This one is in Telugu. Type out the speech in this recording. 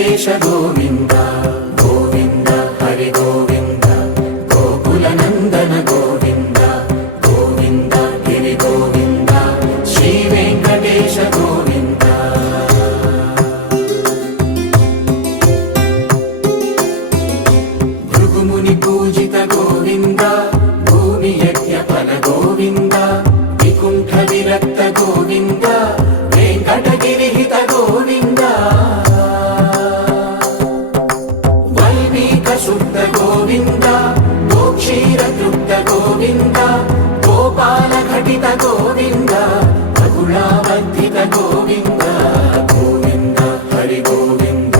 వెంకటేశ గోవింద గోవింద హరి గోవింద గోకుల నందన గోవింద గోవింద గిరి గోవింద శ్రీ వెంకటేశ గోవింద భృగుముని పూజిత గోవింద భూమి యజ్ఞ ఫల గోవింద వికుంఠ విరక్త గోవింద వెంకటగిరిహిత గోవింద వల్మీక శుద్ధ గోవింద గోక్షీర తృప్త గోవింద గోపాల ఘటిత గోవింద